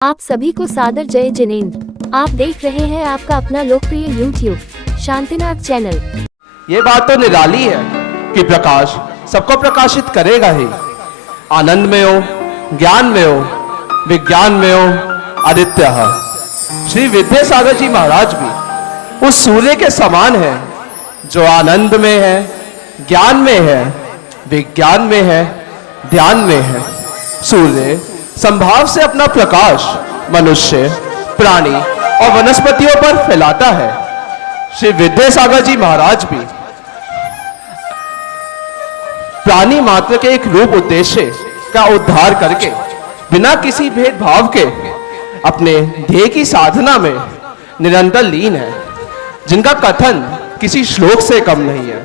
आप सभी को सादर जय जिनेंद्र। आप देख रहे हैं आपका अपना लोकप्रिय YouTube शांतिनाथ चैनल। ये बात तो निराली है कि प्रकाश सबको प्रकाशित करेगा ही। आनंद में हो, ज्ञान में हो, विज्ञान में हो, आदित्य। श्री विद्यासागर जी महाराज भी उस सूर्य के समान है जो आनंद में है, ज्ञान में है, विज्ञान में है, ध्यान में है। सूर्य संभाव से अपना प्रकाश मनुष्य, प्राणी और वनस्पतियों पर फैलाता है। श्री विद्यासागर जी महाराज भी प्राणी मात्र के एक रूप उद्देश्य का उद्धार करके बिना किसी भेदभाव के अपने ध्येय की साधना में निरंतर लीन है। जिनका कथन किसी श्लोक से कम नहीं है,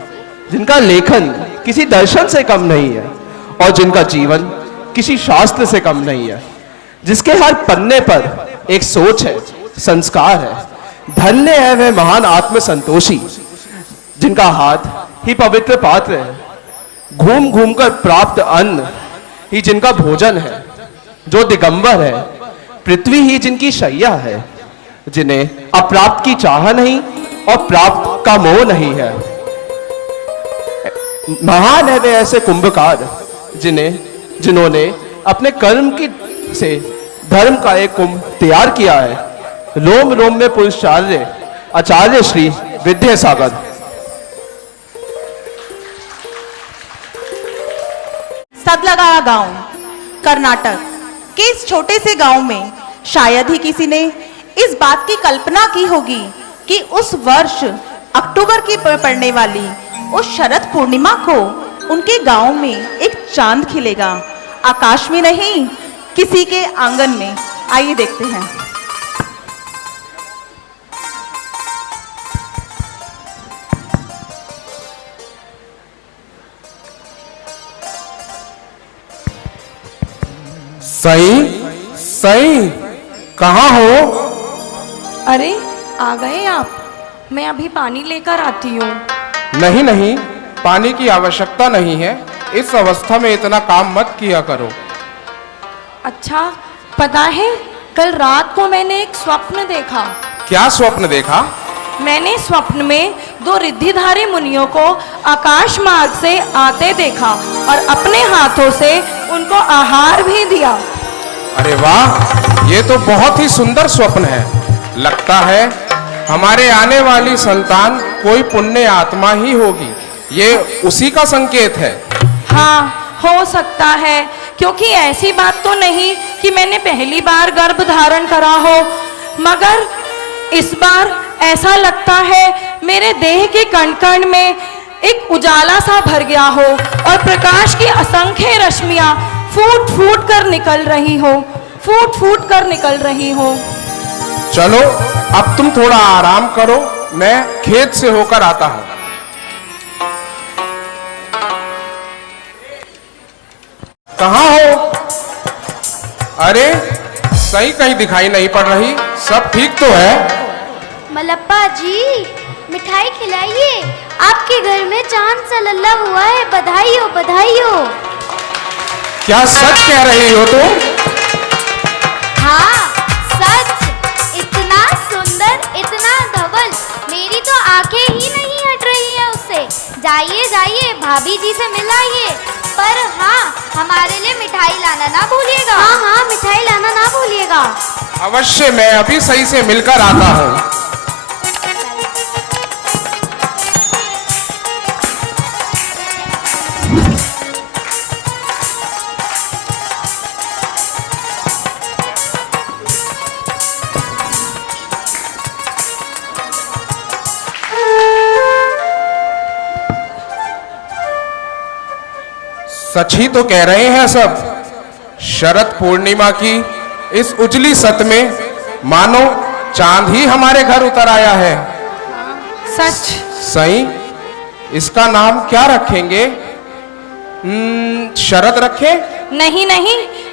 जिनका लेखन किसी दर्शन से कम नहीं है और जिनका जीवन किसी शास्त्र से कम नहीं है। जिसके हर पन्ने पर एक सोच है, संस्कार है। धन्य है वह महान आत्म संतोषी जिनका हाथ ही पवित्र पात्र है। घूम घूम कर प्राप्त अन्न ही जिनका भोजन है। जो दिगंबर है, पृथ्वी ही जिनकी शैया है। जिन्हें अप्राप्त की चाह नहीं और प्राप्त का मोह नहीं है। महान है वे ऐसे कुंभकार जिन्होंने अपने कर्म की से धर्म का एक कुंभ तैयार किया है। रोम रोम में पुरुषार्य आचार्य श्री विद्यासागर। सदलगा गांव कर्नाटक के इस छोटे से गांव में शायद ही किसी ने इस बात की कल्पना की होगी कि उस वर्ष अक्टूबर की पड़ने वाली उस शरद पूर्णिमा को उनके गांव में एक चांद खिलेगा। आकाश में नहीं, किसी के आंगन में। आइए देखते हैं। सई कहाँ हो? अरे आ गए आप। मैं अभी पानी लेकर आती हूँ। नहीं, पानी की आवश्यकता नहीं है। इस अवस्था में इतना काम मत किया करो। अच्छा, पता है कल रात को मैंने एक स्वप्न देखा। क्या स्वप्न देखा? मैंने स्वप्न में दो रिद्धिधारी मुनियों को आकाश मार्ग से आते देखा और अपने हाथों से उनको आहार भी दिया। अरे वाह, ये तो बहुत ही सुंदर स्वप्न है। लगता है हमारे आने वाली संतान कोई पुण्य आत्मा ही होगी। ये उसी का संकेत है। हाँ, हो सकता है, क्योंकि ऐसी बात तो नहीं कि मैंने पहली बार गर्भ धारण करा हो, मगर इस बार ऐसा लगता है मेरे देह के कण कण में एक उजाला सा भर गया हो और प्रकाश की असंख्य रश्मियां फूट फूट कर निकल रही हो। चलो अब तुम थोड़ा आराम करो, मैं खेत से होकर आता हूं। कहाँ हो? अरे सही कहीं दिखाई नहीं पड़ रही। सब ठीक तो है? मलप्पा जी, मिठाई खिलाइए। आपके घर में चांद सा लल्ला हुआ है। बधाई हो, बधाई हो। क्या सच कह रही हो तुम? हाँ सच। इतना सुंदर, इतना धवल, मेरी तो आंखें ही नहीं हट रही है उससे। जाइए जाइए, भाभी जी से मिलाइए। पर हाँ, हमारे लिए मिठाई लाना ना भूलिएगा। हाँ, मिठाई लाना ना भूलिएगा। अवश्य, मैं अभी सही से मिलकर आता हूँ। सच ही तो कह रहे हैं सब। शरद पूर्णिमा की इस उजली सत में मानो चांद ही हमारे घर उतर आया है। सच। सही, इसका नाम क्या रखेंगे? शरद रखें? नहीं,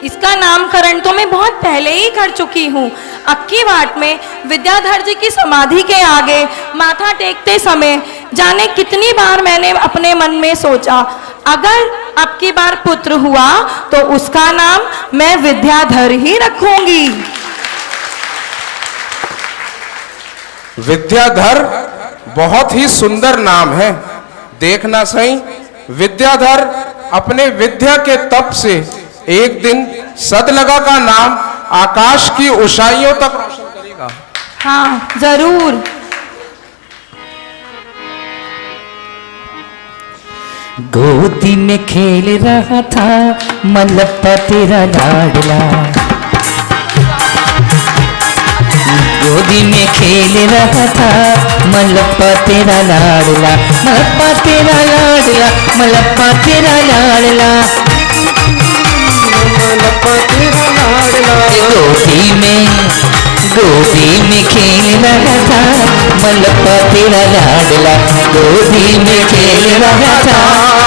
इसका नामकरण तो मैं बहुत पहले ही कर चुकी हूँ। अक्की वाट में विद्याधर जी की समाधि के आगे माथा टेकते समय जाने कितनी बार मैंने अपने मन में सोचा, अगर अब की बार पुत्र हुआ तो उसका नाम मैं विद्याधर ही रखूंगी। विद्याधर बहुत ही सुंदर नाम है। देखना सही, विद्याधर अपने विद्या के तप से एक दिन सदलगा का नाम आकाश की ऊंचाइयों तक रोशन करेगा। हाँ जरूर। गोदी में खेल रहा था मलप्पा तेरा लाडला, गोदी में खेल रहा था मलप्पा तेरा लाडला, मलप्पा तेरा लाडला, मलप्पा तेरा लाडला, मलप्पा तेरा लाडला। गोदी में खेल रहा था मलप्पा तेरा लाडला, गोदी में खेल रहा था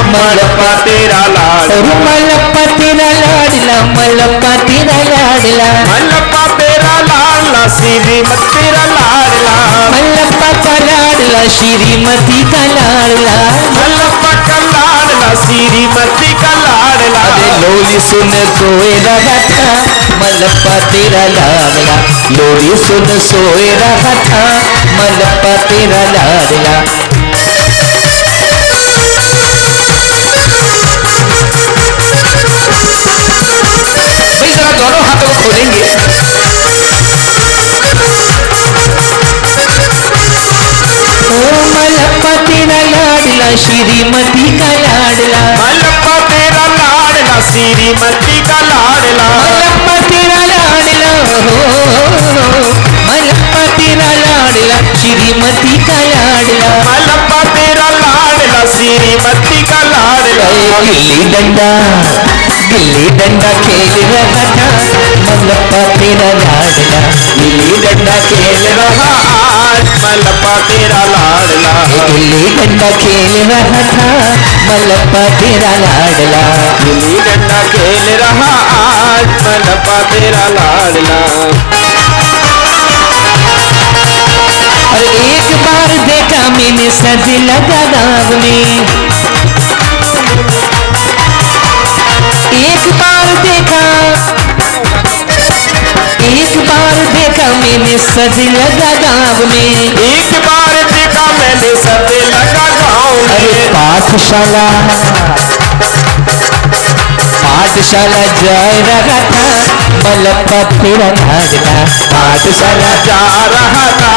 मलप्पा तेरा लाडला, मलप्पा तेरा लाडला, मलप्पा तेरा लाडला, मलप्पा तेरा लाडला श्रीमती तेरा लाडला, मलप्पा का लाडला श्रीमती का लाडला, मलप्पा का लाडला श्रीमती का लाडला। अरे लोली सुन सोए रहा था मलप्पा तेरा लाडला, लोली सुन सोए रहा था मलप्पा तेरा लाडला। भाई जरा दोनों हाथों को खोलेंगे। ओ मलप्पा तेरा लाडला श्रीमती का लाडला, मलप्पा तेरा लाडला श्रीमती का लाडला, मलप्पा तेरा लाडला, हो मलप्पा तेरा लाडला श्रीमती का लाडला। मलप्पा तेरा लाडला श्रीमती का लाडला। गिल्ली डंडा खेल रहा था मलप्पा तेरा लाडला, गिल्ली डंडा खेल रहा आज मलप्पा तेरा लाडला, गिल्ली डंडा खेल रहा था मलप्पा तेरा लाडला, गिल्ली डंडा खेल रहा आज मलप्पा तेरा लाडला। और एक बार देखा मैंने सज लगा गाँव में, एक बार देखा मैंने सज लगा गाँव में, एक बार देखा मैंने सब लगा गाँव अरे में। पाठशाला जा रहा था मलप्पा तेरा लाडला, पाठशाला जा रहा था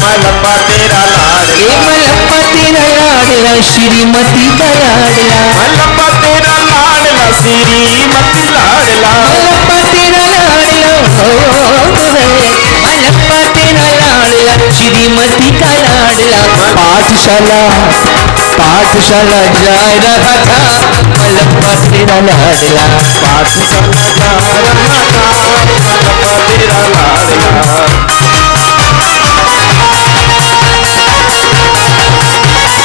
मलप्पा तेरा लाडला, मलप्पा तेरा लाडला श्रीमती का लाडला, मलप्पा तेरा लाडला श्रीमती लाडला, मलप्पा तेरा लाडला, हो मलप्पा तेरा लाडला श्रीमती का लाडला। पाठशाला जा रहा था मलप्पा तेरा लाडला, पाठशाला जा रहा था मलप्पा तेरा लाडला।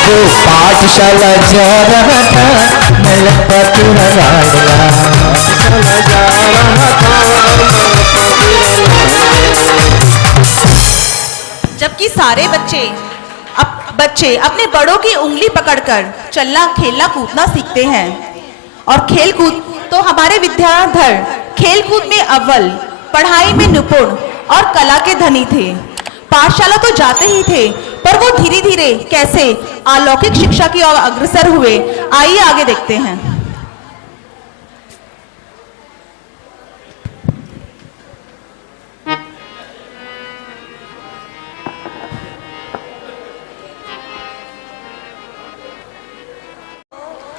वो पाठशाला जा रहा था मलप्पा तेरा लाडला, पाठशाला जा रहा था मलप्पा तेरा लाडला। जबकि सारे बच्चे अपने बड़ों की उंगली पकड़कर चलना खेलना कूदना सीखते हैं। और खेल कूद तो हमारे विद्याधर खेल कूद में अव्वल, पढ़ाई में निपुण और कला के धनी थे। पाठशाला तो जाते ही थे, पर वो धीरे धीरे कैसे अलौकिक शिक्षा की ओर अग्रसर हुए, आइए आगे देखते हैं।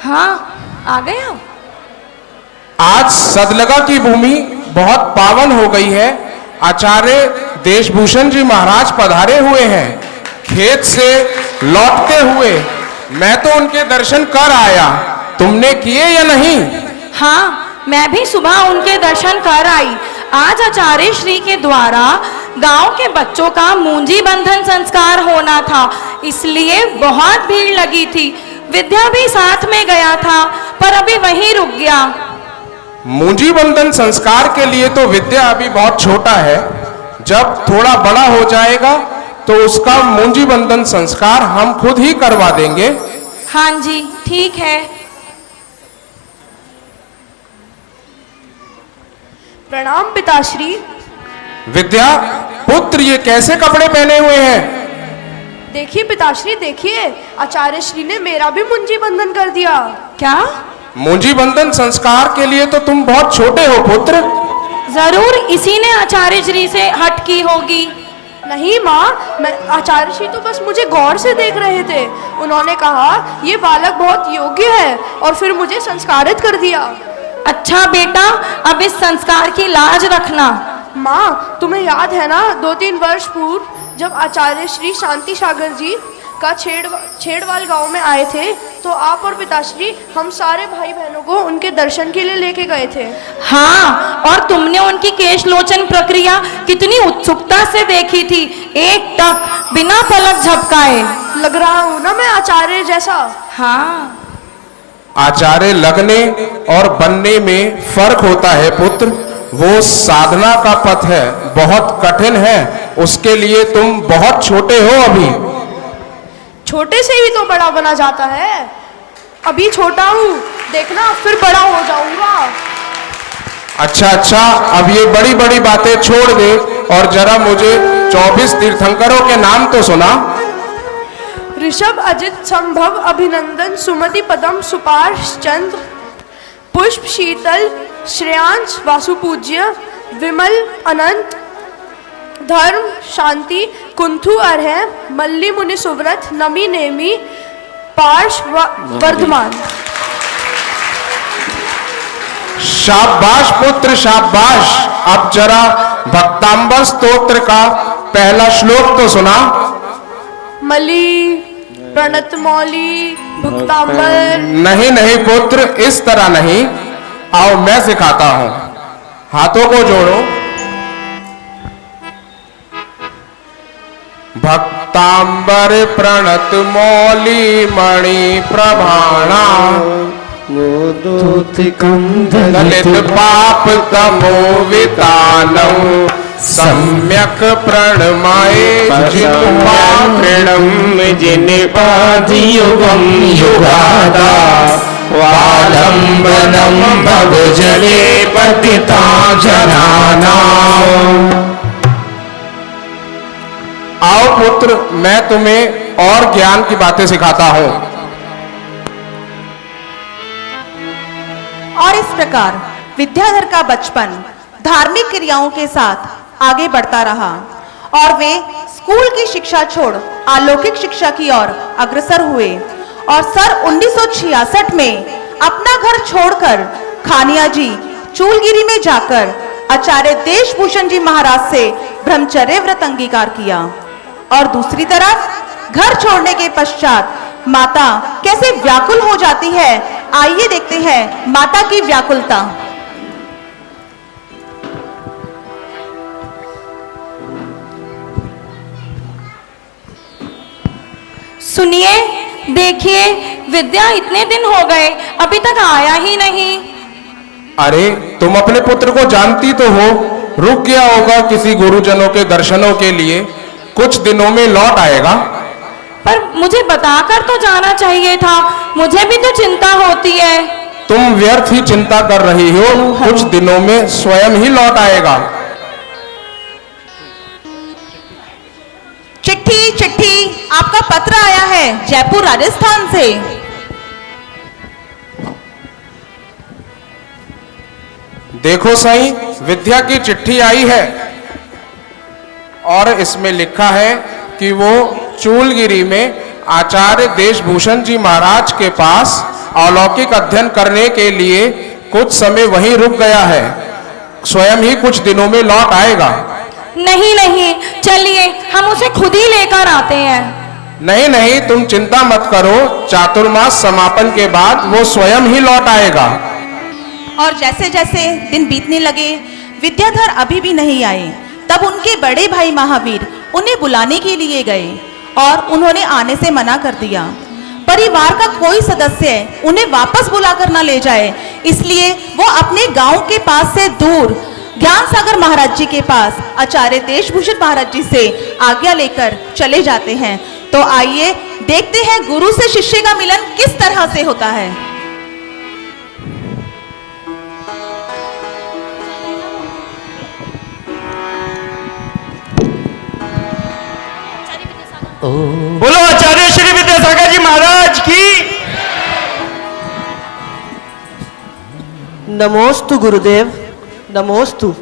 हाँ आ गए हो। आज सदलगा की भूमि बहुत पावन हो गई है। आचार्य देशभूषण जी महाराज पधारे हुए हैं। खेत से लौटते हुए मैं तो उनके दर्शन कर आया, तुमने किए या नहीं? हाँ मैं भी सुबह उनके दर्शन कर आई। आज आचार्य श्री के द्वारा गांव के बच्चों का मूंजी बंधन संस्कार होना था, इसलिए बहुत भीड़ लगी थी। विद्या भी साथ में गया था, पर अभी वहीं रुक गया। मूंजी बंधन संस्कार के लिए तो विद्या अभी बहुत छोटा है। जब थोड़ा बड़ा हो जाएगा तो उसका मूंजी बंधन संस्कार हम खुद ही करवा देंगे। हाँ जी ठीक है। प्रणाम पिताश्री। विद्या पुत्र, ये कैसे कपड़े पहने हुए हैं? देखिए पिताश्री, देखिए आचार्य श्री ने मेरा भी मुंजी बंधन कर दिया। क्या? मुंजी बंधन संस्कार के लिए तो तुम बहुत छोटे हो पुत्र। जरूर इसी ने आचार्य श्री से हट की होगी। नहीं माँ, मैं आचार्य श्री तो बस मुझे गौर से देख रहे थे। उन्होंने कहा ये बालक बहुत योग्य है और फिर मुझे संस्कारित कर दिया। अच्छा बेटा, अब इस संस्कार की लाज रखना। माँ, तुम्हें याद है ना 2-3 वर्ष पूर्व जब आचार्य श्री शांति सागर जी का छेड़वाल गांव में आए थे, तो आप और पिताश्री हम सारे भाई बहनों को उनके दर्शन के लिए लेके गए थे। हाँ, और तुमने उनकी केशलोचन प्रक्रिया कितनी उत्सुकता से देखी थी, एक टक बिना पलक झपकाए। लग रहा हूँ ना मैं आचार्य जैसा? हाँ। आचार्य लगने और बनने में फर्क होता है पुत्र। वो साधना का पथ है, बहुत कठिन है, उसके लिए तुम बहुत छोटे हो अभी। छोटे से ही तो बड़ा बना जाता है। अभी छोटा हूँ, देखना फिर बड़ा हो जाऊंगा। अच्छा, अब ये बड़ी बड़ी बातें छोड़ दे और जरा मुझे 24 तीर्थंकरों के नाम तो सुना। ऋषभ, अजित, संभव, अभिनंदन, सुमति, पदम, सुपार्श, चंद्र, पुष्प, शीतल, श्रेयांश, वासुपूज्य, विमल, अनंत, धर्म, शांति, कुंथु, अर्ह, मल्ली, मुनि, सुव्रत, नमी, नेमी, पार्श, वर्धमान। शाबाश पुत्र शाबाश। अब जरा भक्तांबर स्तोत्र का पहला श्लोक तो सुना। मली, प्रणत मौली, भक्तांबर। नहीं पुत्र, इस तरह नहीं। आओ मैं सिखाता हूं। हाथों को जोड़ो। भक्तांबर प्रणत मौली मणि प्रभाणा दलित पाप तमोवितानम सम्यक प्रणमाए जिन्पाकृणम जिन्पाधियुगम युगादा वालंबनम भवजले पतिता जनानाम। आओ पुत्र, मैं तुम्हें और ज्ञान की बातें सिखाता हूं। और इस प्रकार विद्याधर का बचपन धार्मिक क्रियाओं के साथ आगे बढ़ता रहा और वे स्कूल की शिक्षा छोड़ अलौकिक शिक्षा की ओर अग्रसर हुए और सन 1966 में अपना घर छोड़कर खानियाजी चूलगिरी में जाकर आचार्य देशभूषण जी महाराज से ब्रह्मचर्य व्रत अंगीकार किया। और दूसरी तरफ घर छोड़ने के पश्चात माता कैसे व्याकुल हो जाती है, आइए देखते हैं माता की व्याकुलता। सुनिए, देखिए, विद्या इतने दिन हो गए अभी तक आया ही नहीं। अरे तुम अपने पुत्र को जानती तो हो, रुक गया होगा किसी गुरुजनों के दर्शनों के लिए, कुछ दिनों में लौट आएगा। पर मुझे बताकर तो जाना चाहिए था, मुझे भी तो चिंता होती है। तुम व्यर्थ ही चिंता कर रही हो, कुछ दिनों में स्वयं ही लौट आएगा। चिट्ठी चिट्ठी, आपका पत्र आया है जयपुर राजस्थान से। देखो सही, विद्या की चिट्ठी आई है और इसमें लिखा है कि वो चूलगिरी में आचार्य देशभूषण जी महाराज के पास अलौकिक अध्ययन करने के लिए कुछ समय वहीं रुक गया है, स्वयं ही कुछ दिनों में लौट आएगा। नहीं, चलिए हम उसे खुद ही लेकर आते हैं। नहीं, तुम चिंता मत करो, चातुर्मास समापन के बाद वो स्वयं ही लौट आएगा। और जैसे जैसे दिन बीतने लगे विद्याधर अभी भी नहीं आए, तब उनके बड़े भाई महावीर उन्हें बुलाने के लिए गए और उन्होंने आने से मना कर दिया। परिवार का कोई सदस्य उन्हें वापस बुलाकर ना ले जाए, इसलिए वो अपने गांव के पास से दूर ज्ञान सागर महाराज जी के पास आचार्य देशभूषण महाराज जी से आज्ञा लेकर चले जाते हैं। तो आइए देखते हैं गुरु से शिष्य का मिलन किस तरह से होता है। ओ बोलो आचार्य श्री विद्यासागर जी महाराज की। नमोस्तु गुरुदेव, नमोस्तु।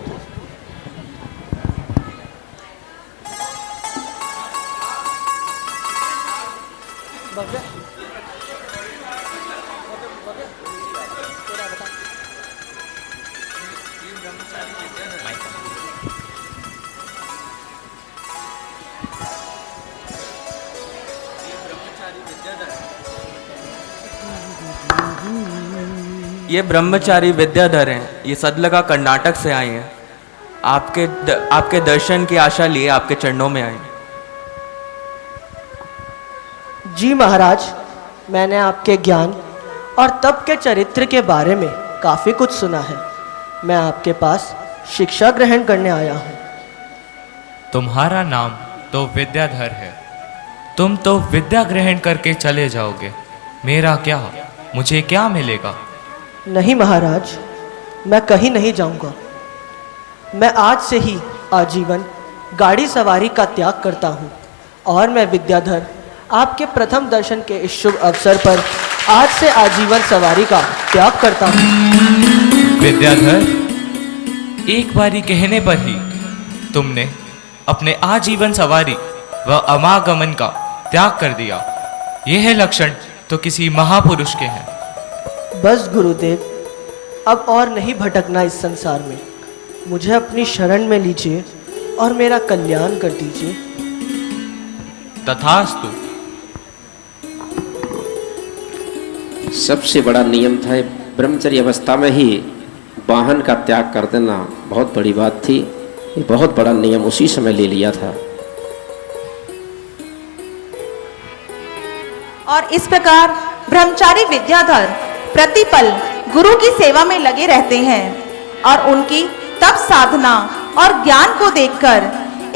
ये ब्रह्मचारी विद्याधर हैं, ये सदलगा कर्नाटक से आए हैं। आपके दर्शन की आशा लिए आपके चरणों में आए। जी महाराज, मैंने आपके ज्ञान और तप के चरित्र के बारे में काफ़ी कुछ सुना है। मैं आपके पास शिक्षा ग्रहण करने आया हूँ। तुम्हारा नाम तो विद्याधर है, तुम तो विद्या ग्रहण करके चले जाओगे। मेरा क्या, मुझे क्या मिलेगा? नहीं महाराज, मैं कहीं नहीं जाऊंगा। मैं आज से ही आजीवन गाड़ी सवारी का त्याग करता हूँ और मैं विद्याधर आपके प्रथम दर्शन के इस शुभ अवसर पर आज से आजीवन सवारी का त्याग करता हूँ। विद्याधर, एक बारी कहने पर ही तुमने अपने आजीवन सवारी व अमागमन का त्याग कर दिया। यह लक्षण तो किसी महापुरुष के हैं। बस गुरुदेव, अब और नहीं भटकना इस संसार में। मुझे अपनी शरण में लीजिए और मेरा कल्याण कर दीजिए। तथास्तु। सबसे बड़ा नियम था ब्रह्मचर्य अवस्था में ही वाहन का त्याग कर देना, बहुत बड़ी बात थी। ये बहुत बड़ा नियम उसी समय ले लिया था। और इस प्रकार ब्रह्मचारी विद्याधर प्रतिपल गुरु की सेवा में लगे रहते हैं और उनकी तप साधना और ज्ञान को देखकर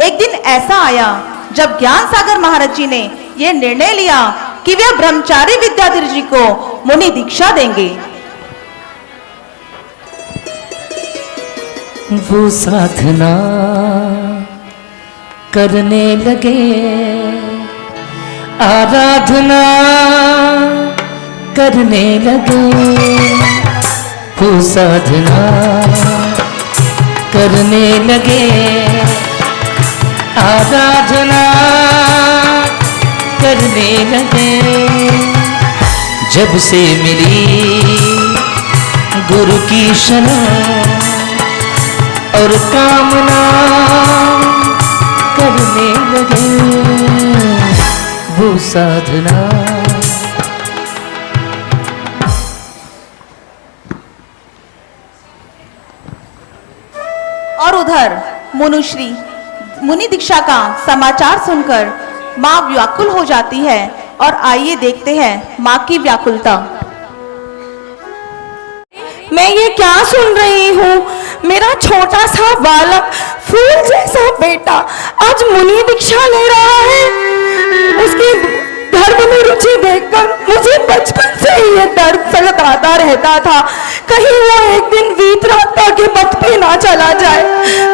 एक दिन ऐसा आया जब ज्ञान सागर महाराज जी ने यह निर्णय लिया कि वे ब्रह्मचारी विद्याधर जी को मुनि दीक्षा देंगे। वो साधना करने लगे, आराधना करने लगे। वो साधना करने लगे, आराधना करने लगे। जब से मिली गुरु की शरण और कामना करने लगे, वो साधना। और उधर मुनुश्री मुनि दीक्षा का समाचार सुनकर माँ व्याकुल हो जाती है और आइए देखते हैं माँ की व्याकुलता। मैं ये क्या सुन रही हूँ? मेरा छोटा सा बालक, फूल जैसा बेटा आज मुनि दीक्षा ले रहा है। उसकी धर्म में रुचि देखकर मुझे बचपन से ही ये दर्द सताता रहता था, कहीं वो एक दिन वीतरागता के पथ पे ना चला जाए।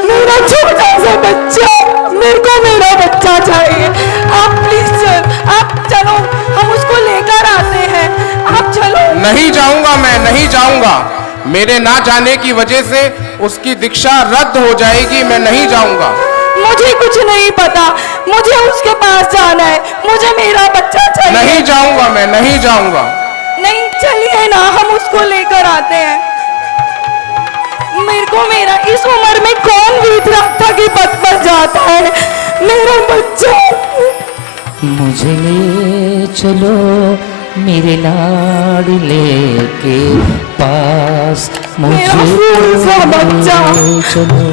मेरा छोटा सा बच्चा, मेरे को मेरा बच्चा चाहिए। आप प्लीज सर, आप चलो, हम उसको लेकर आते हैं। आप चलो। नहीं जाऊंगा, मैं नहीं जाऊंगा। मेरे ना जाने की वजह से उसकी दीक्षा रद्द हो जाएगी। मैं नहीं जाऊंगा। मुझे कुछ नहीं पता, मुझे उसके पास जाना है। मुझे मेरा बच्चा चाहिए। नहीं जाऊंगा, मैं नहीं जाऊंगा। नहीं, चलिए ना, हम उसको लेकर आते हैं। मेरे को मेरा इस उम्र में कौन वीतरागता के पथ पर जाता है? मेरा बच्चा। मुझे ले चलो मेरे लाडले के पास, मुझे बच्चा। ले चलो।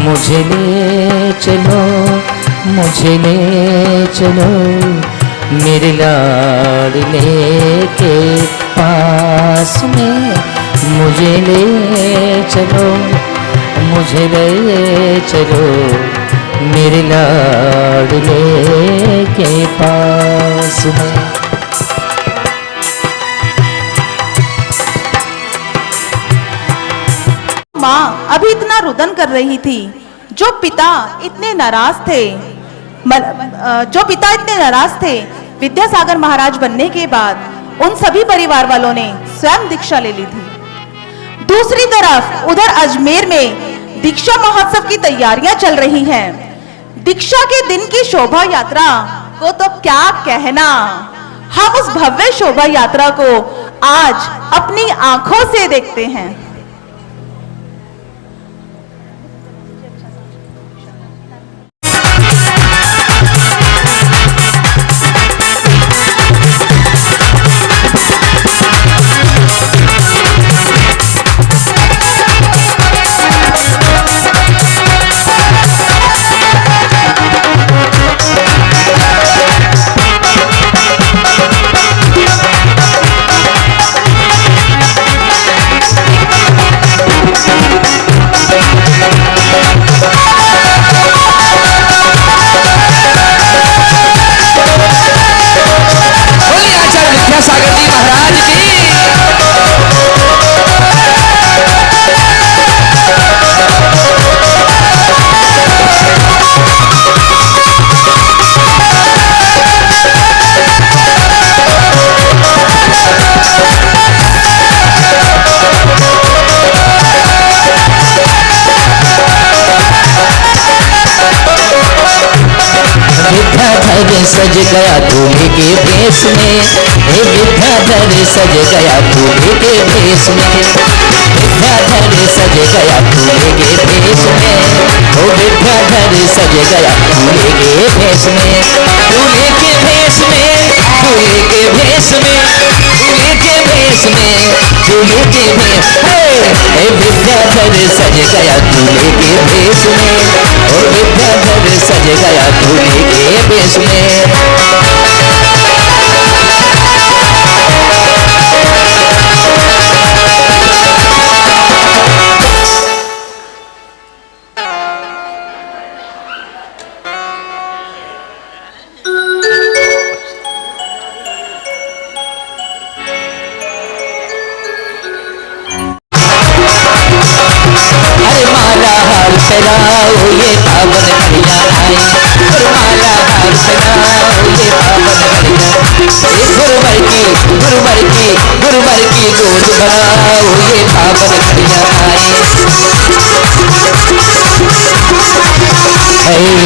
मुझे ले चलो, मुझे ले चलो मेरे लाडले के पास में। मुझे ले चलो, मुझे ले चलो मेरे लाडले के पास में। माँ अभी इतना रुदन कर रही थी, जो पिता इतने नाराज थे, विद्यासागर महाराज बनने के बाद उन सभी परिवार वालों ने स्वयं दीक्षा ले ली थी। दूसरी तरफ उधर अजमेर में दीक्षा महोत्सव की तैयारियां चल रही हैं। दीक्षा के दिन की शोभा यात्रा को तो क्या कहना, हम उस भव्य शोभा यात्रा को आज अपनी आंखों से देखते हैं। सज गया दूल्हे के भेष में, हे विद्याधर सज गया दूल्हे के भेष में, विद्याधर सज गया दूल्हे के भेष में, ओ विद्याधर सज गया दूल्हे के भेष में, दूल्हे के भेष में, दूल्हे के भेष में, दूल्हे के भेष में, दूल्हे के भेष, हे विद्याधर सज गया दूल्हे के भेष में, ओ विद्याधर सज गया दूल्हे के भेष में। पहनाओ ये पावन घड़ियाँ आई, माला हार पहनाओ ये पावन घड़ियाँ, गुरुवर की गोद बनाओ ये पावन घड़ियाँ आई,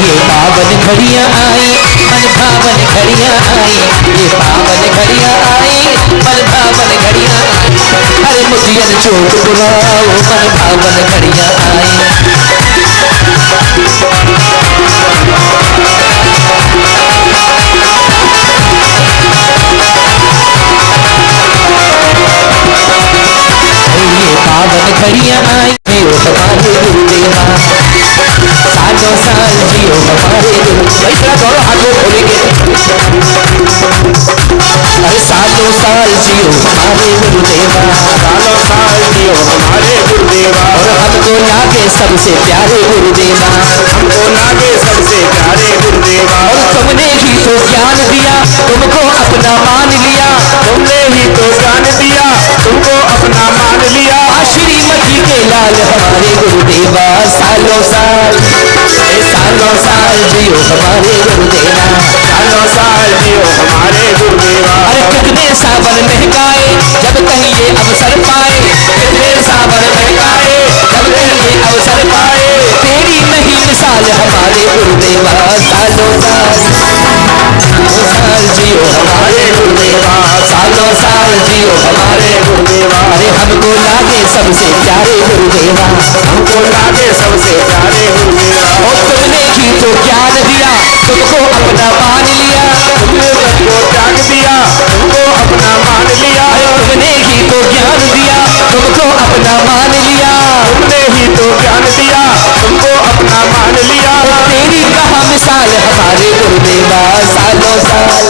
ये पावन घड़ियाँ आई, मन भावन घड़ियाँ आई, ये पावन घड़ियाँ आई, मन भावन घड़ियाँ आई, हरे मुझियन चोट बुलाओ मन भावन घड़ियाँ आई। ये पावन घड़ियाँ आई, जियो हमारे गुरुदेवा, सालों साल जियो हमारे गुरु, दोनों हाथों खोलेंगे, अरे सालों साल जियो हमारे गुरुदेवा, सालों साल जियो हमारे गुरुदेवा, और हमको लागे सबसे प्यारे गुरुदेवा, हमको लागे सबसे प्यारे गुरुदेवा, और तुमने ही तो ज्ञान दिया, तुमको अपना मान लिया, तुमने ही तो ज्ञान दिया, तुमको अपना मान लिया, श्रीमती के लाल हमारे गुरुदेवा, सालों साल जियो हमारे गुरुदेवा, सालों साल जियो हमारे गुरुदेवा, अरे कितने सावन महकाए जब कहीं ये अवसर पाए, कितने सावन महकाए जब कहीं ये अवसर पाए, तेरी नहीं मिसाल हमारे गुरुदेवा, सालों साल जियो हमारे गुरुदेवा, सालों साल जियो हमारे गुरुदेवा, अरे हमको लागे सबसे प्यारे गुरुदेवा, हमको लागे सबसे प्यारे गुरुदेवा, और तुमने ही तो ज्ञान दिया, तुमको अपना मान लिया, तुमने सबको त्याग दिया, तुमको अपना मान लिया, तुमने ही तो ज्ञान दिया, तुमको अपना मान लिया, तुमने ही तो ज्ञान दिया, तुमको अपना मान लिया, तेरी कहाँ मिसाल हमारे गुरुदेवा, सालों साल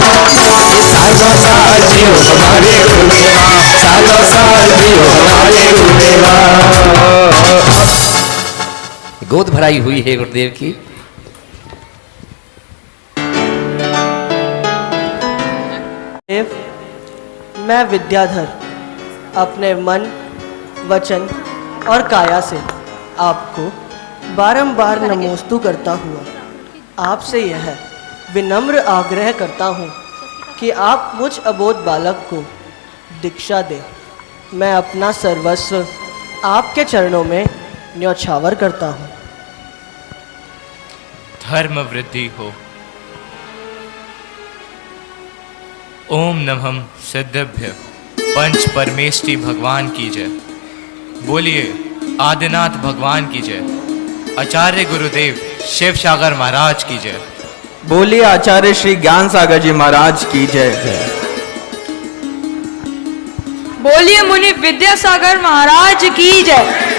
जियो हमारे गुरुदेवा, सालों साल जियो हमारे गुरुदेवा। गोद भराई हुई है गुरुदेव की। मैं विद्याधर अपने मन, वचन और काया से आपको बारंबार नमोस्तु करता हुआ आपसे यह विनम्र आग्रह करता हूँ कि आप मुझ अबोध बालक को दीक्षा दें। मैं अपना सर्वस्व आपके चरणों में न्यौछावर करता हूँ। धर्म वृद्धि हो। ओम नमः सिद्धेभ्य पंच परमेष्टि भगवान की जय। बोलिए आदिनाथ भगवान की जय। आचार्य गुरुदेव शिव सागर महाराज की जय। बोलिए आचार्य श्री ज्ञान सागर जी महाराज की जय। बोलिए मुनि विद्यासागर महाराज की जय।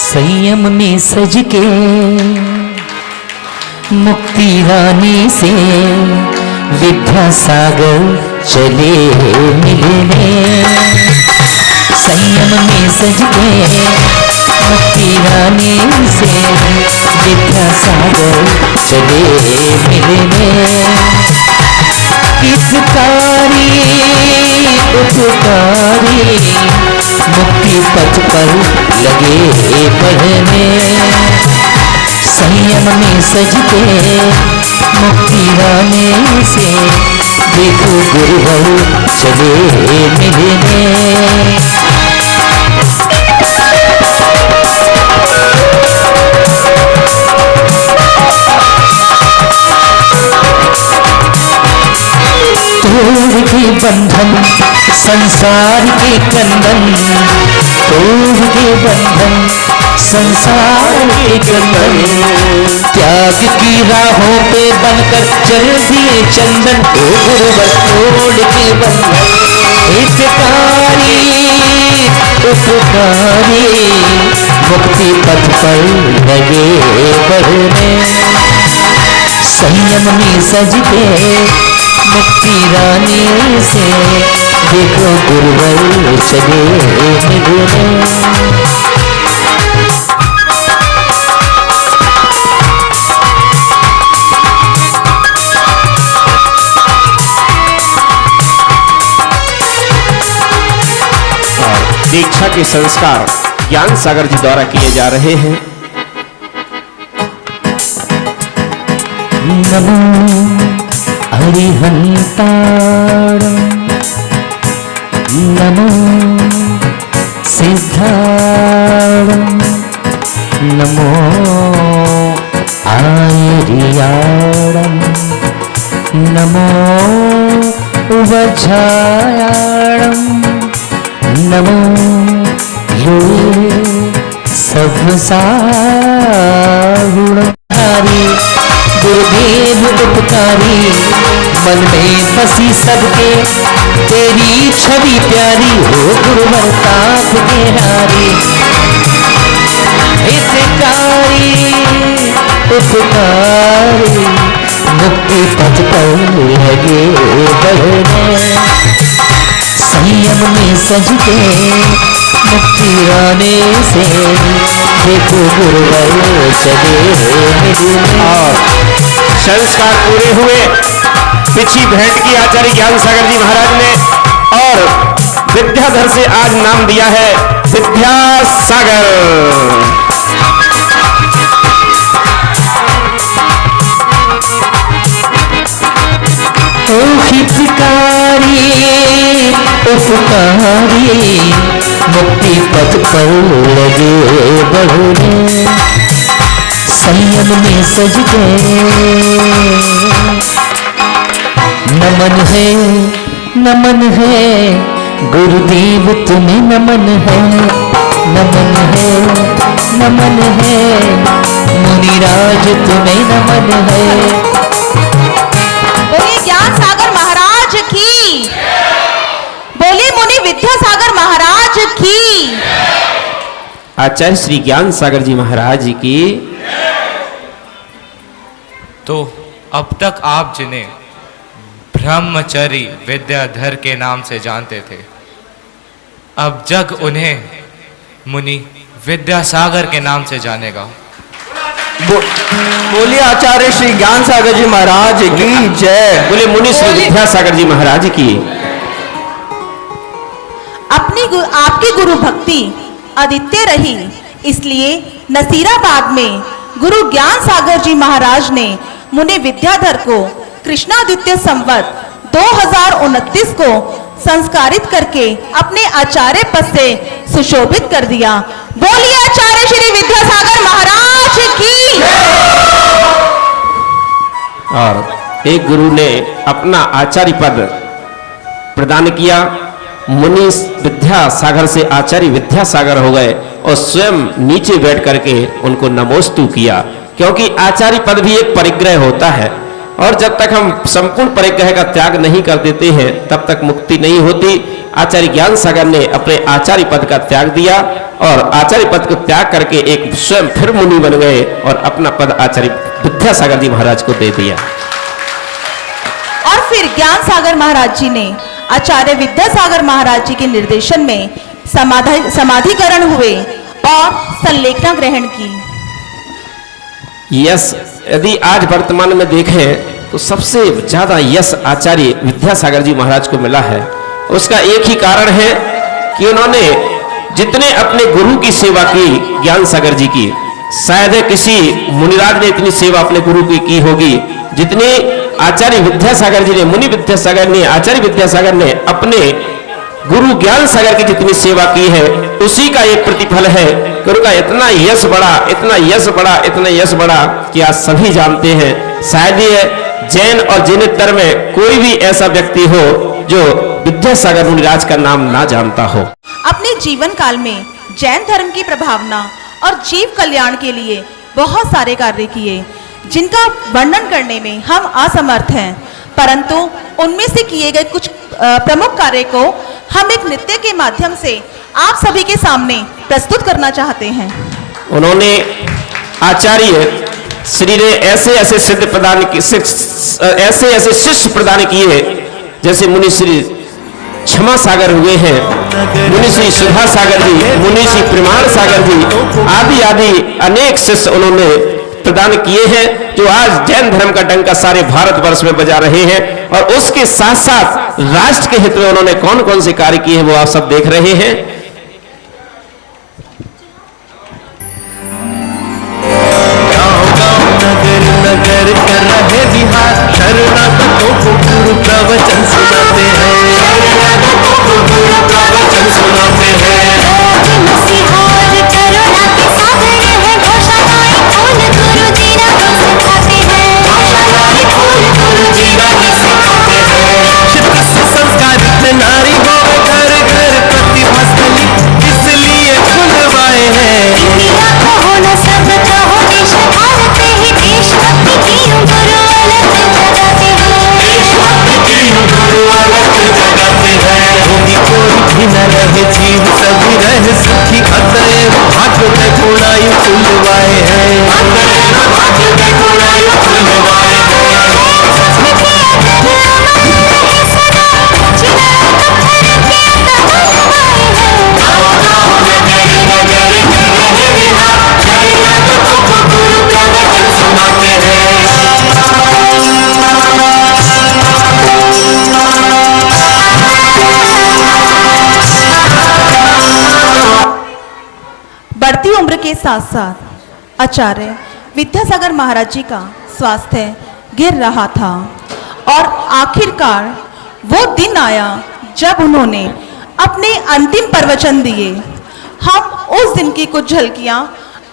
संयम में सज के मुक्ति रानी से विद्यासागर चले मिलने। संयम में सज के मुक्ति रानी से विद्यासागर चले मिलने। हितकारी उपकारी मुक्ति पथ पर लगे बढ़ने। संयम में सज के मुक्ति रानी से देखो गुरुवर चले मिलने। तोड़ के बंधन संसार के कंदन, तोड़ के बंधन संसार के कंदन। त्याग की राहों पे बनकर चल दिए चंदन। ओ गुरुवर तोड़ के बंधन हितकारी उपकारी मुक्ति पथ पर लगे बढ़ने। संयम में सज के मुक्ति रानी से देखो गुरुवर चले मिलने। दीक्षा के संस्कार ज्ञान सागर जी द्वारा किए जा रहे हैं। नमो हरिहंतारं नमो सिद्धारं नमो आर्याणं नमो वज्रायाणं नमो यो सर्वसागुणधारी गुरुदेव उपकारी मन में बसी सबके तेरी छवि प्यारी हो गुरुवर ताप के हारी। हितकारी उपकारी मुक्ति पथ पर लगे बढ़ने। संयम में सज के मुक्ति आने से देखो गुरुवर चले मिलने। और संस्कार पूरे हुए। पिछी भेंट की आचार्य ज्ञान सागर जी महाराज ने और विद्याधर से आज नाम दिया है विद्यासागर। हितकारी उपकारी मुक्ति पथ पर लगे बढ़ने। संयम में सज गए नमन है गुरुदेव तुम्हें नमन है। नमन है मुनिराज तुम्हें नमन है। बोलिए ज्ञान सागर महाराज की। बोलिए मुनि विद्यासागर महाराज की। आचार्य श्री ज्ञान सागर जी महाराज की। तो अब तक आप जिन्हें ब्रह्मचारी विद्याधर के नाम से जानते थे, अब जग उन्हें मुनि विद्यासागर के नाम से जानेगा। बोलिए आचार्य श्री ज्ञान सागर जी महाराज की जय। बोले मुनि श्री विद्यासागर जी महाराज की। आपकी गुरु भक्ति अद्वितीय रही, इसलिए नसीराबाद में गुरु ज्ञान सागर जी महाराज ने मुनि विद्याधर को कृष्णाद्वितीय संवत 2029 को संस्कारित करके अपने आचार्य पद से सुशोभित कर दिया। बोलिए आचार्य श्री विद्यासागर महाराज की। और एक गुरु ने अपना आचार्य पद प्रदान किया, मुनि विद्यासागर से आचार्य विद्यासागर हो गए और स्वयं नीचे बैठ करके उनको नमोस्तु किया, क्योंकि आचार्य पद भी एक परिग्रह होता है और जब तक हम संपूर्ण परिग्रह का त्याग नहीं कर देते हैं तब तक मुक्ति नहीं होती। आचार्य ज्ञान सागर ने अपने आचार्य पद का त्याग दिया और आचार्य पद को त्याग करके एक स्वयं फिर मुनि बन गए और अपना पद आचार्य विद्यासागर जी महाराज को दे दिया। और फिर ज्ञान सागर महाराज जी ने आचार्य विद्यासागर महाराज जी के निर्देशन में समाधिकरण हुए और संलेखना ग्रहण की। यश यदि आज वर्तमान में देखें तो सबसे ज्यादा यश आचार्य विद्यासागर जी महाराज को मिला है। उसका एक ही कारण है कि उन्होंने जितने अपने गुरु की सेवा की ज्ञान सागर जी की, शायद किसी मुनिराज ने इतनी सेवा अपने गुरु की होगी जितनी आचार्य विद्यासागर जी ने, मुनि विद्यासागर ने, आचार्य विद्यासागर ने अपने गुरु ज्ञान सागर की जितनी सेवा की है उसी का एक प्रतिफल है कि उनका इतना यश बढ़ा, इतना यश बढ़ा, इतना यश बढ़ा कि आज सभी जानते हैं। शायद ये जैन और जैनेतर में कोई भी ऐसा व्यक्ति हो जो विद्यासागर मुनिराज का नाम ना जानता हो। अपने जीवन काल में जैन धर्म की प्रभावना और जीव कल्याण के लिए बहुत सारे कार्य किए जिनका वर्णन करने में हम असमर्थ हैं, परंतु उनमें से किए गए कुछ प्रमुख कार्य को हम एक नृत्य के माध्यम से आप सभी के सामने प्रस्तुत करना चाहते हैं। उन्होंने आचार्य श्री ने ऐसे ऐसे सिद्ध प्रदान की, ऐसे ऐसे शिष्य प्रदान किए जैसे मुनि श्री क्षमा सागर हुए हैं, मुनि श्री सुधा सागर जी, मुनि श्री प्रमाण सागर जी, आदि आदि अनेक शिष्य उन्होंने प्रदान किए हैं जो आज जैन धर्म का डंका सारे भारतवर्ष में बजा रहे हैं। और उसके साथ साथ राष्ट्र के हित में उन्होंने कौन कौन से कार्य किए हैं वो आप सब देख रहे हैं। नगर कर रहे विहार, शरणागतों को गुरु प्रवचन सुनाते हैं, शरणागतों को गुरु प्रवचन सुनाते हैं। नसीहार करुणा के सागर है, घोषणाएं खोल गुरु जी राग सिखाते हैं, घोषणाएं खोल गुरु जी राग सिखाते हैं। शिव से संस्कारित नारी हो घर घर प्रतिभास्थली, इसलिए खुलवाए हैं। दुनिया को हो न सब कहो देश भारत ही देशभक्ति की गुरु अलग जगाते हैं, देशभक्ति की गुरु अलग जगाते हैं। होगी कोई भी न रहे जीव सभी रहे सुखी, अतएव भाग्य में गुणायु खुलवाए हैं, अतएव भाग्य में गुणायु खुलवाए हैं। बढ़ती उम्र के साथ साथ आचार्य विद्यासागर महाराज जी का स्वास्थ्य गिर रहा था और आखिरकार वो दिन आया जब उन्होंने अपने अंतिम प्रवचन दिए। हम उस दिन की कुछ झलकियां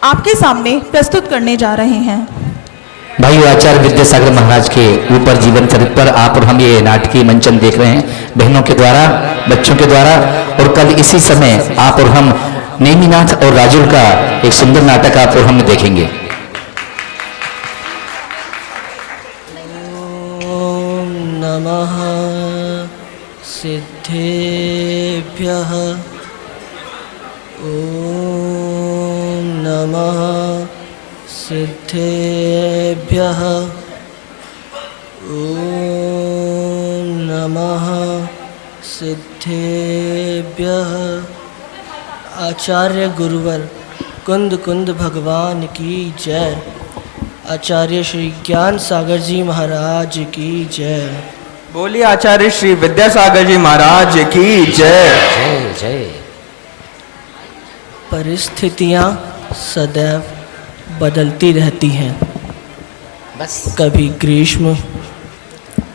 आपके सामने प्रस्तुत करने जा रहे हैं। भाइयों, आचार्य विद्यासागर महाराज के ऊपर जीवन चरित्र पर आप और हम ये नाटकीय मंचन देख रहे हैं बहनों के द्वारा, बच्चों के द्वारा। और कल इसी समय आप और हम नेमिनाथ और राजुल का एक सुंदर नाटक आप और हम देखेंगे। ओम नमः सिद्धेभ्यः, ओम नमः सिद्धेभ्यः, ओम नमः सिद्धेभ्यः। आचार्य गुरुवर कुंद कुंद भगवान की जय। आचार्य श्री ज्ञान सागर जी महाराज की जय। बोलिए आचार्य श्री विद्यासागर जी महाराज की जय। जय जय। परिस्थितियाँ सदैव बदलती रहती हैं। बस कभी ग्रीष्म,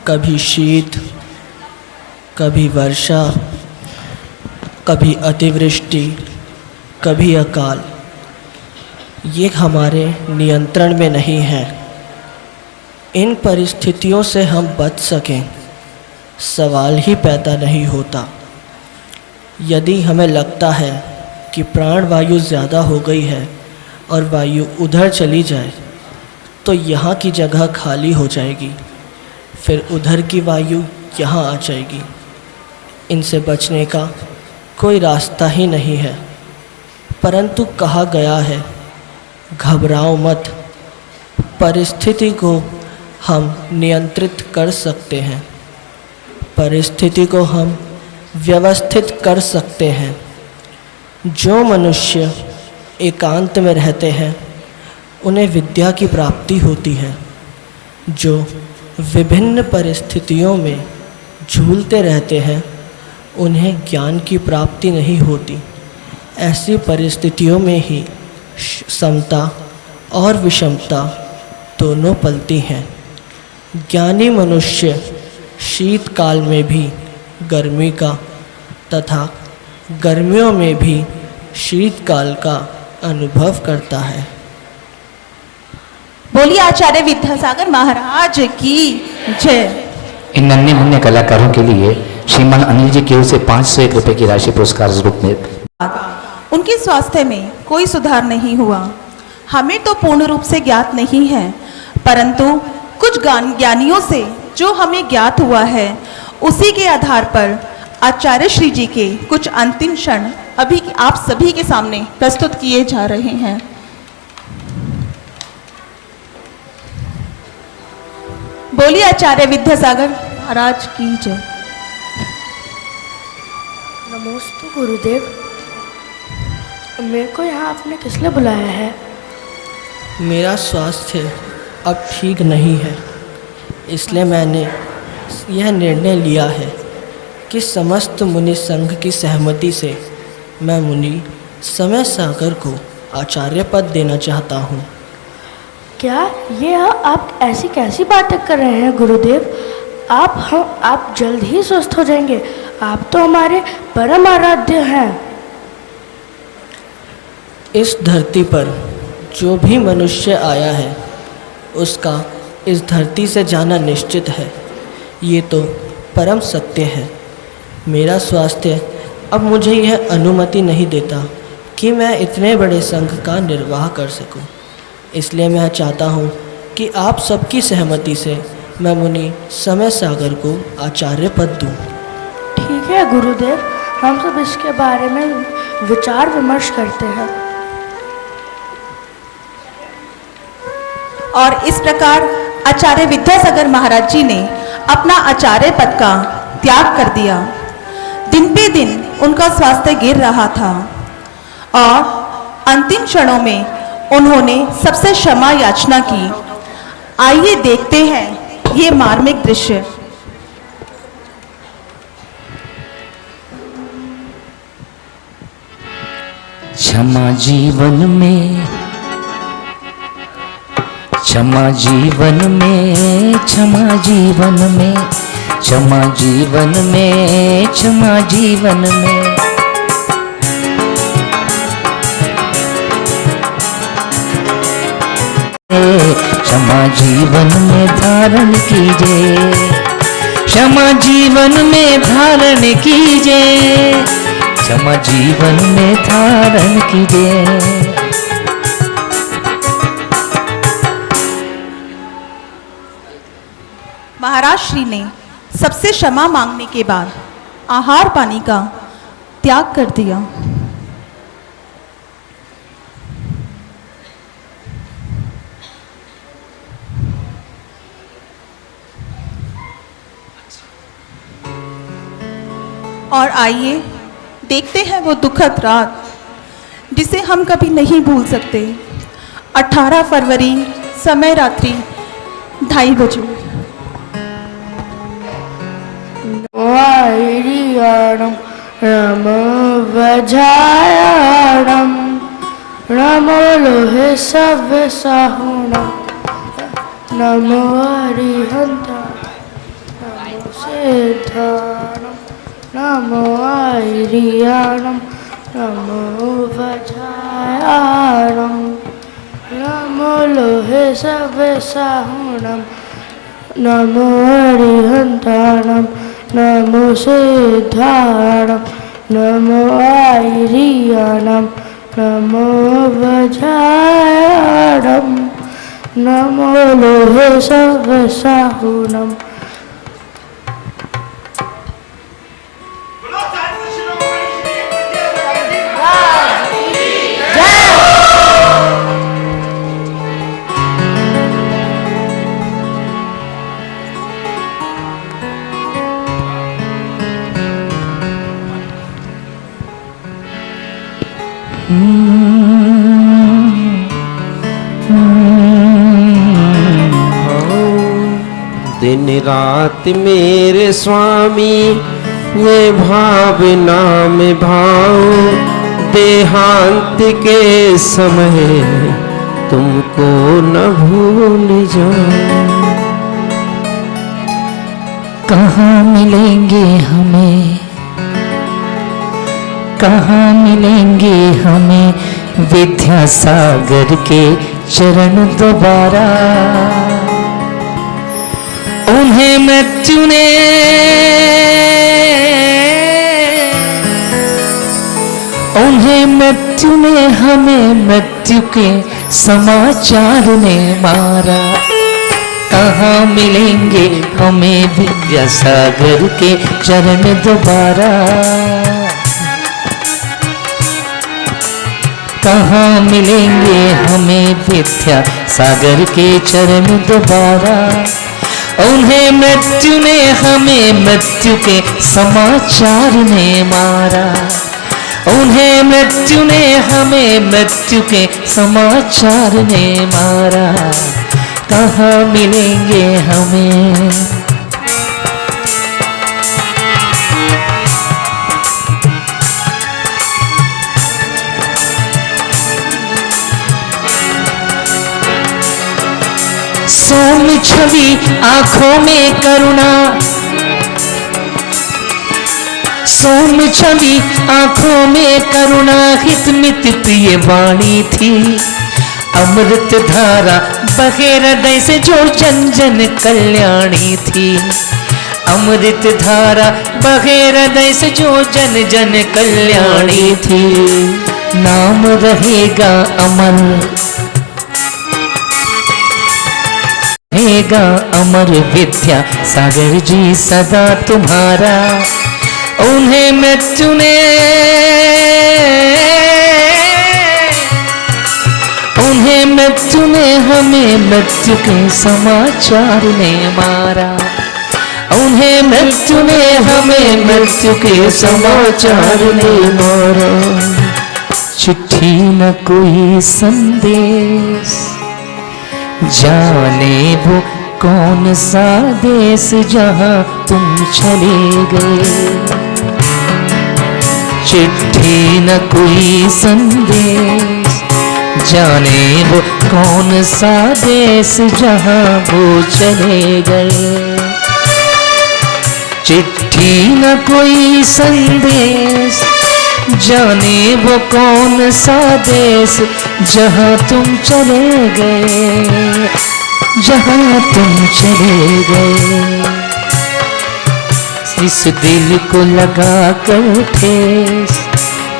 कभी शीत, कभी वर्षा, कभी अतिवृष्टि, कभी अकाल। ये हमारे नियंत्रण में नहीं है। इन परिस्थितियों से हम बच सकें, सवाल ही पैदा नहीं होता। यदि हमें लगता है कि प्राण वायु ज़्यादा हो गई है और वायु उधर चली जाए तो यहाँ की जगह खाली हो जाएगी, फिर उधर की वायु यहाँ आ जाएगी। इनसे बचने का कोई रास्ता ही नहीं है। परंतु कहा गया है, घबराओ मत, परिस्थिति को हम नियंत्रित कर सकते हैं, परिस्थिति को हम व्यवस्थित कर सकते हैं। जो मनुष्य एकांत में रहते हैं उन्हें विद्या की प्राप्ति होती है। जो विभिन्न परिस्थितियों में झूलते रहते हैं उन्हें ज्ञान की प्राप्ति नहीं होती। ऐसी परिस्थितियों में ही समता और विषमता दोनों पलती हैं। ज्ञानी मनुष्य शीतकाल में भी गर्मी का तथा गर्मियों में भी शीतकाल का अनुभव करता है। बोलिए आचार्य विद्यासागर महाराज की जय। इन नन्हे मुन्ने कलाकारों के लिए श्रीमान अनिल जी की ओर से 501 रुपए की राशि पुरस्कार रूप में। उनके स्वास्थ्य में कोई सुधार नहीं हुआ। हमें तो पूर्ण रूप से ज्ञात नहीं है, परंतु कुछ ज्ञानियों से जो हमें ज्ञात हुआ है उसी के आधार पर आचार्य श्री जी के कुछ अंतिम क्षण अभी आप सभी के सामने प्रस्तुत किए जा रहे हैं। बोलिए आचार्य विद्यासागर महाराज की जय। नमोस्तु गुरुदेव। मेरे को यहाँ आपने किस लिए बुलाया है? मेरा स्वास्थ्य अब ठीक नहीं है, इसलिए मैंने यह निर्णय लिया है कि समस्त मुनि संघ की सहमति से मैं मुनि समय सागर को आचार्य पद देना चाहता हूँ। क्या ये आप ऐसी कैसी बातें कर रहे हैं गुरुदेव? आप जल्द ही स्वस्थ हो जाएंगे। आप तो हमारे परम आराध्य हैं। इस धरती पर जो भी मनुष्य आया है उसका इस धरती से जाना निश्चित है, ये तो परम सत्य है। मेरा स्वास्थ्य अब मुझे यह अनुमति नहीं देता कि मैं इतने बड़े संघ का निर्वाह कर सकूं। इसलिए मैं चाहता हूं कि आप सबकी सहमति से मैं मुनि समय सागर को आचार्य पद दूं। ठीक है गुरुदेव, हम सब इसके बारे में विचार विमर्श करते हैं। और इस प्रकार आचार्य विद्यासागर महाराज जी ने अपना आचार्य पद का त्याग कर दिया। दिन पे दिन उनका स्वास्थ्य गिर रहा था और अंतिम क्षणों में उन्होंने सबसे क्षमा याचना की। आइए देखते हैं ये मार्मिक दृश्य। क्षमा जीवन में, क्षमा जीवन में, क्षमा जीवन में, क्षमा जीवन में, क्षमा जीवन में। क्षमा जीवन में धारण कीजिए, क्षमा जीवन में धारण कीजिए, क्षमा जीवन में धारण कीजिए। महाराज श्री ने सबसे क्षमा मांगने के बाद आहार पानी का त्याग कर दिया। और आइए देखते हैं वो दुखद रात जिसे हम कभी नहीं भूल सकते। 18 फरवरी समय रात्रि 2:30 बजे। वायरियाणम नमो वज्रायाणम नमो लोहे सव्य साहुणम नमो अरिहंता नमो सिद्धाणम नमो वायरियाणम नमो वज्रायाणम नमो लोहे सव्य साहुणम नमो अरिहंताणम नमो सिद्धाणम नमो आयरियाणम नमो वज्रायाणम नमो लोहे सव्य साहुणम। दिन रात मेरे स्वामी ये भावना में भाव देहांत के समय तुमको न भूल जाऊं। कहाँ मिलेंगे हमें, कहाँ मिलेंगे हमें विद्यासागर के चरण दोबारा। उन्हें मृत्यु ने हमें मृत्यु के समाचार ने मारा। कहाँ मिलेंगे हमें विद्यासागर के चरण दोबारा। कहाँ मिलेंगे हमें विद्यासागर के चरण दोबारा। उन्हें मृत्यु ने हमें मृत्यु के समाचार ने मारा। उन्हें मृत्यु ने हमें मृत्यु के समाचार ने मारा। कहाँ मिलेंगे हमें। सौम्य छवि आंखों में करुणा, सौम्य छवि आंखों में करुणा हित मित प्रिय वाणी थी। अमृत धारा बहे हृदय से जो जन जन कल्याणी थी। अमृत धारा बहे हृदय से जो जन जन कल्याणी थी। नाम रहेगा अमर, रहेगा अमर विद्यासागर जी सदा तुम्हारा। उन्हें मृत्यु ने हमें मृत्यु के समाचार ने मारा। उन्हें मृत्यु ने हमें मृत्यु के समाचार ने मारा। चिट्ठी न कोई संदेश, जाने वो कौन सा देश जहां तुम चले गए। चिट्ठी न कोई संदेश, जाने वो कौन सा देश जहां वो चले गए। चिट्ठी न कोई संदेश, जाने वो कौन सा देश जहां तुम चले गए, जहां तुम चले गए। इस दिल को लगा कर ठेस,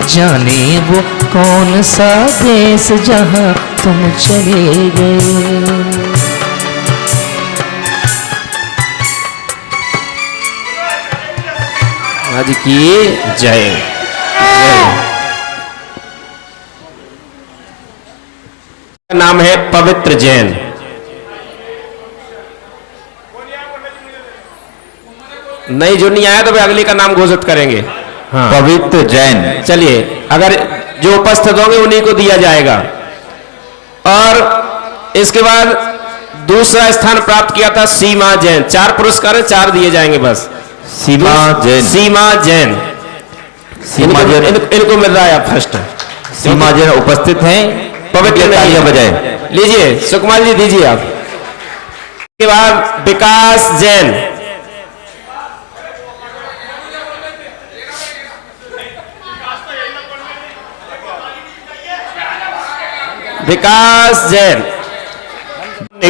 जाने वो कौन सा देश जहां तुम चले गए। आज की जय। नाम है पवित्र जैन। नहीं, जो नहीं आया तो भाई अगली का नाम घोषित करेंगे। हाँ, पवित्र जैन। चलिए, अगर जो उपस्थित होंगे उन्हीं को दिया जाएगा। और इसके बाद दूसरा स्थान प्राप्त किया था सीमा जैन। 4 पुरस्कार हैं, 4 दिए जाएंगे बस। सीमा जैन। सीमा जैन, सीमा जैन, इनको मिल रहा है फर्स्ट। सीमा जैन उपस्थित हैं, पवित्र तालियां बजाएं। लीजिए सुकुमार जी, दीजिए आप। के बाद विकास जैन, विकास जैन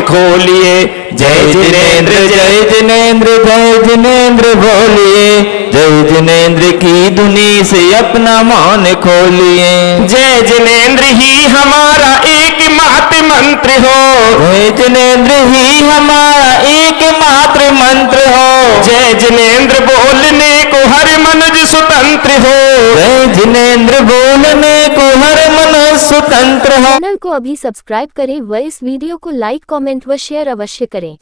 खोलिए जय जिनेन्द्र, जय जिनेन्द्र, जय जिनेन्द्र बोलिए, जय जिनेन्द्र की धुनी से अपना मौन खोलिए। जय जिनेन्द्र ही हमारा एकमात्र मंत्र हो, जय जिनेन्द्र ही हमारा एकमात्र मंत्र हो, जय जिनेन्द्र बोलने को हर मनुज स्वतंत्र हो, जय जिनेन्द्र बोलने को हर मनुज स्वतंत्र हो। चैनल को अभी सब्सक्राइब करें व इस वीडियो को लाइक कमेंट व शेयर अवश्य करें।